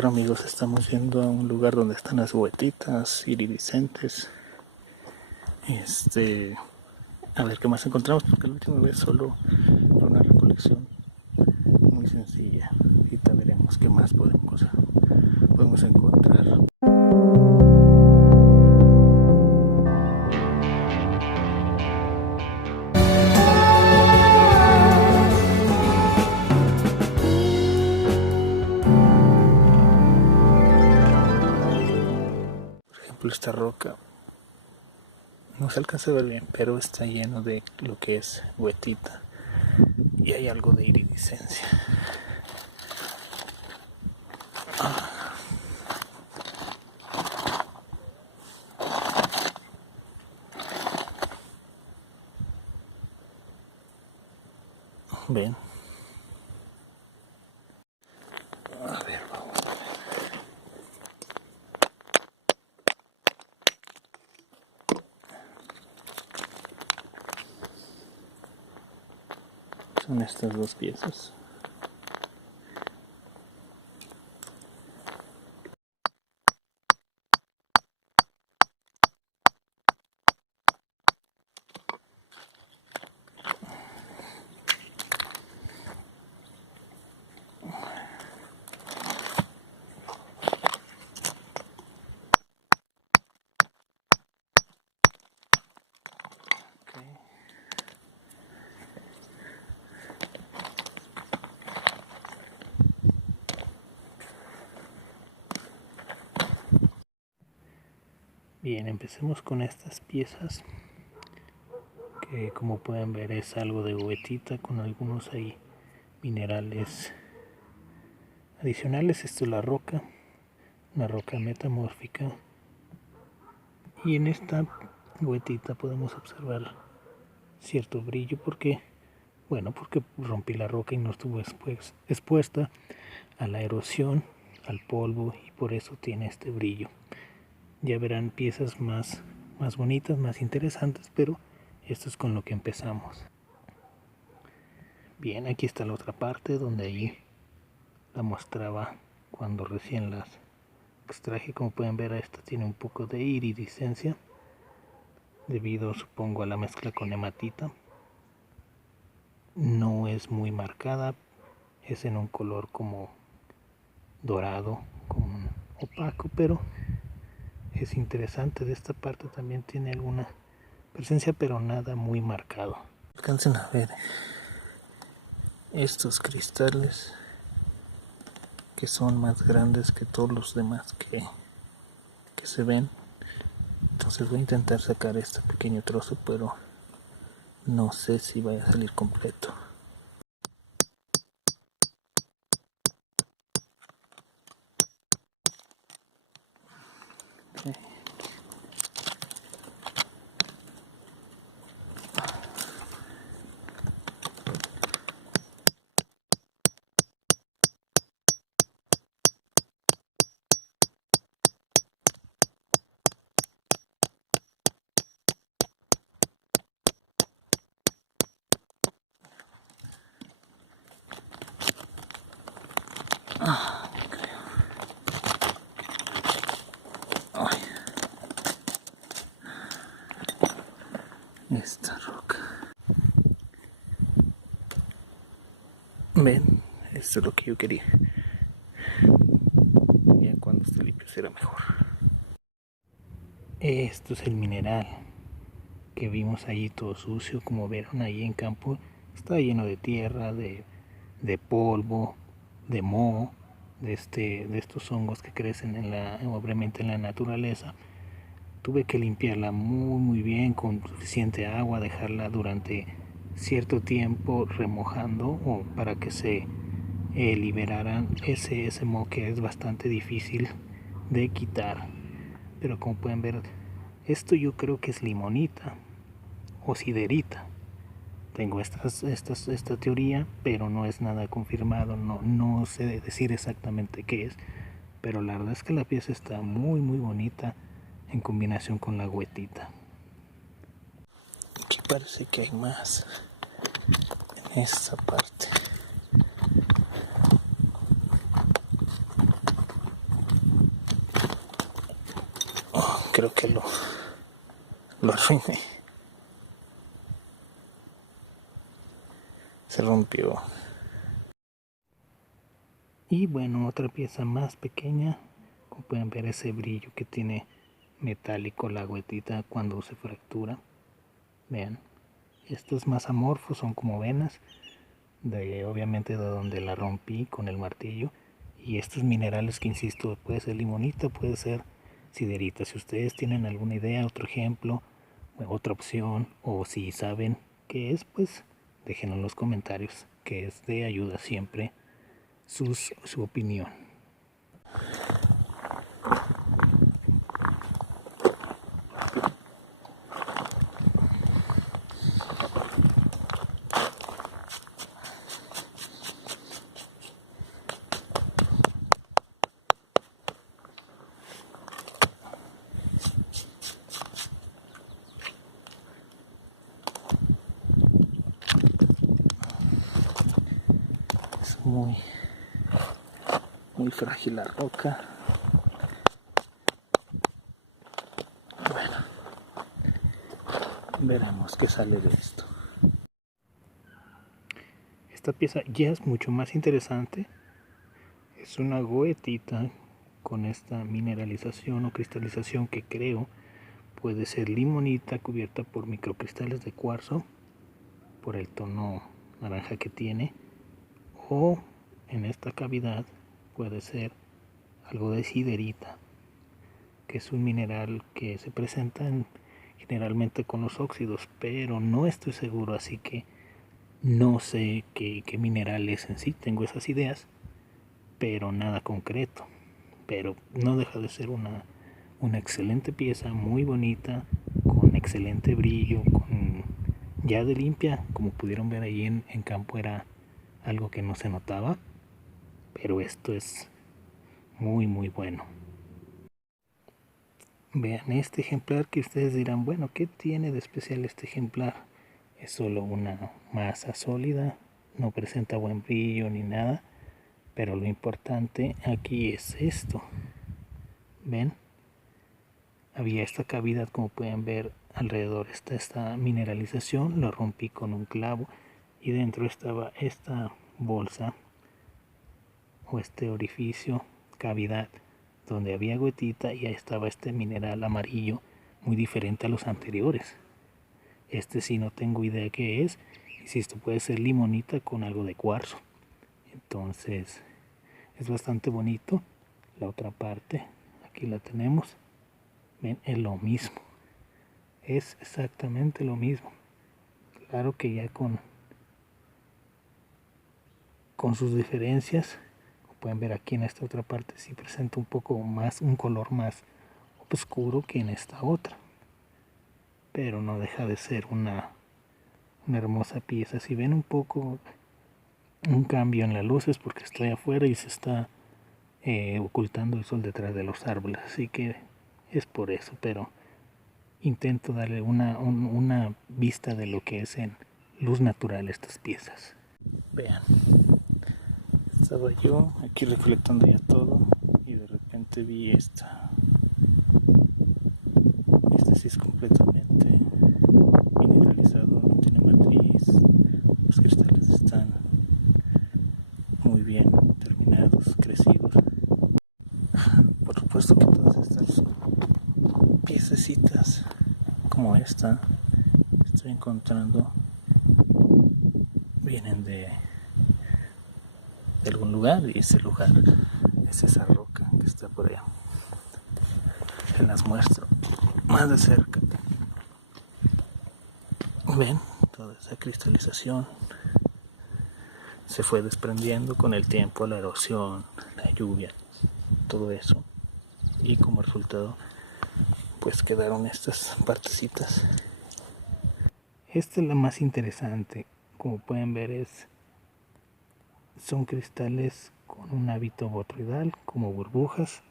Bueno amigos, estamos yendo a un lugar donde están las huetitas iridiscentes. A ver qué más encontramos, porque la última vez solo fue una recolección muy sencilla. Ahorita veremos qué más podemos encontrar. Por ejemplo, esta roca no se alcanza a ver bien, pero está lleno de lo que es huetita y hay algo de iridiscencia. Ven. A ver, vamos a ver. Son estas dos piezas. Bien, empecemos con estas piezas que, como pueden ver, es algo de huetita con algunos ahí minerales adicionales. Esto es la roca, una roca metamórfica, y en esta huetita podemos observar cierto brillo porque rompí la roca y no estuvo expuesta a la erosión, al polvo, y por eso tiene este brillo. Ya verán piezas más bonitas, más interesantes, pero esto es con lo que empezamos. Bien, aquí está la otra parte donde ahí la mostraba cuando recién las extraje. Como pueden ver, esta tiene un poco de iridiscencia debido, supongo, a la mezcla con hematita. No es muy marcada, es en un color como dorado, como opaco, pero es interesante. De esta parte también tiene alguna presencia, pero nada muy marcado. Alcancen a ver estos cristales que son más grandes que todos los demás que se ven. Entonces voy a intentar sacar este pequeño trozo, pero no sé si vaya a salir completo. Okay. Esta roca. Ven, esto es lo que yo quería. Ya cuando esté limpio será mejor. Esto es el mineral que vimos allí todo sucio. Como vieron ahí en campo, está lleno de tierra, de polvo, de moho, de estos hongos que crecen obviamente en la naturaleza. Tuve que limpiarla muy bien con suficiente agua, dejarla durante cierto tiempo remojando, o para que se liberaran ese moho, que es bastante difícil de quitar. Pero como pueden ver, esto yo creo que es limonita o siderita. Tengo esta teoría, pero no es nada confirmado, no sé decir exactamente qué es, pero la verdad es que la pieza está muy bonita en combinación con la huetita. Aquí parece que hay más en esta parte. creo que lo arruiné. Se rompió. Y bueno, otra pieza más pequeña, como pueden ver, ese brillo que tiene metálico la goetita cuando se fractura. Vean, estos más amorfos son como venas, obviamente de donde la rompí con el martillo. Y estos minerales que insisto, puede ser limonita, puede ser siderita. Si ustedes tienen alguna idea, otro ejemplo, otra opción, o si saben qué es, pues déjenlo en los comentarios, que es de ayuda siempre su opinión. Es muy frágil la roca. Bueno, veremos qué sale de esto. Esta pieza ya es mucho más interesante. Es una goetita con esta mineralización o cristalización que creo puede ser limonita cubierta por microcristales de cuarzo, por el tono naranja que tiene, o en esta cavidad puede ser algo de siderita, que es un mineral que se presenta generalmente con los óxidos, pero no estoy seguro, así que no sé qué mineral es en sí. Tengo esas ideas, pero nada concreto. Pero no deja de ser una excelente pieza, muy bonita, con excelente brillo, ya de limpia, como pudieron ver ahí en campo era algo que no se notaba, pero esto es muy bueno. Vean este ejemplar que ustedes dirán, bueno, ¿qué tiene de especial este ejemplar? Es solo una masa sólida, no presenta buen brillo ni nada, pero lo importante aquí es esto. ¿Ven? Había esta cavidad, como pueden ver, alrededor está esta mineralización, lo rompí con un clavo y dentro estaba esta bolsa o este orificio, cavidad, donde había goetita y ahí estaba este mineral amarillo muy diferente a los anteriores. Este sí no tengo idea qué es, insisto, puede ser limonita con algo de cuarzo. Entonces es bastante bonito. La otra parte, aquí la tenemos. Ven, es lo mismo, es exactamente lo mismo. Claro que ya con sus diferencias. Como pueden ver aquí en esta otra parte sí presenta un poco más, un color más oscuro que en esta otra, pero no deja de ser una hermosa pieza. Si ven un poco un cambio en las luces, porque estoy afuera y se está ocultando el sol detrás de los árboles, así que es por eso, pero intento darle una vista de lo que es en luz natural estas piezas. Vean, estaba yo aquí reflectando ya todo y de repente vi esta. Este sí es completamente mineralizado, no tiene matriz, los cristales están muy bien terminados, crecidos. Por supuesto que todas estas piececitas como esta estoy encontrando vienen de algún lugar, y ese lugar es esa roca que está por allá. Se las muestro más de cerca. Ven, toda esa cristalización se fue desprendiendo con el tiempo, la erosión, la lluvia, todo eso, y como resultado pues quedaron estas partecitas. Esta es la más interesante, como pueden ver son cristales con un hábito botroidal como burbujas,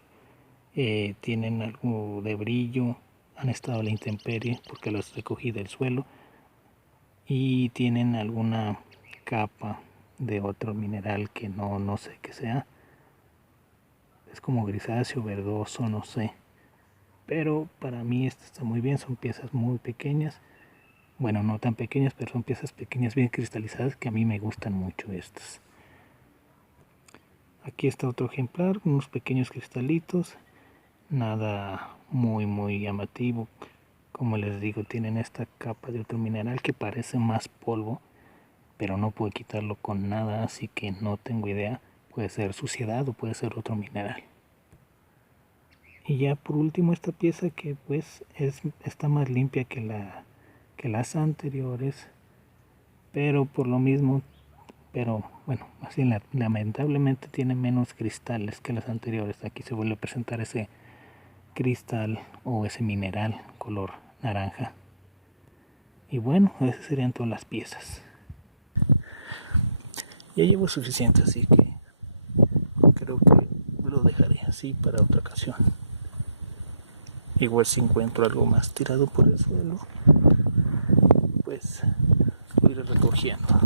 tienen algo de brillo, han estado a la intemperie porque los recogí del suelo y tienen alguna capa de otro mineral que no sé qué sea, es como grisáceo, verdoso, no sé, pero para mí esta está muy bien. Son piezas muy pequeñas, bueno, no tan pequeñas, pero son piezas pequeñas bien cristalizadas que a mí me gustan mucho estas. Aquí está otro ejemplar, unos pequeños cristalitos, nada muy llamativo. Como les digo, tienen esta capa de otro mineral que parece más polvo, pero no puedo quitarlo con nada, así que no tengo idea. Puede ser suciedad o puede ser otro mineral. Y ya por último esta pieza que pues está más limpia que las anteriores, pero por lo mismo, pero bueno, así lamentablemente tiene menos cristales que las anteriores. Aquí se vuelve a presentar ese cristal o ese mineral color naranja. Y bueno, esas serían todas las piezas. Ya llevo suficiente, así que creo que lo dejaré así para otra ocasión. Igual si encuentro algo más tirado por el suelo, pues lo iré recogiendo.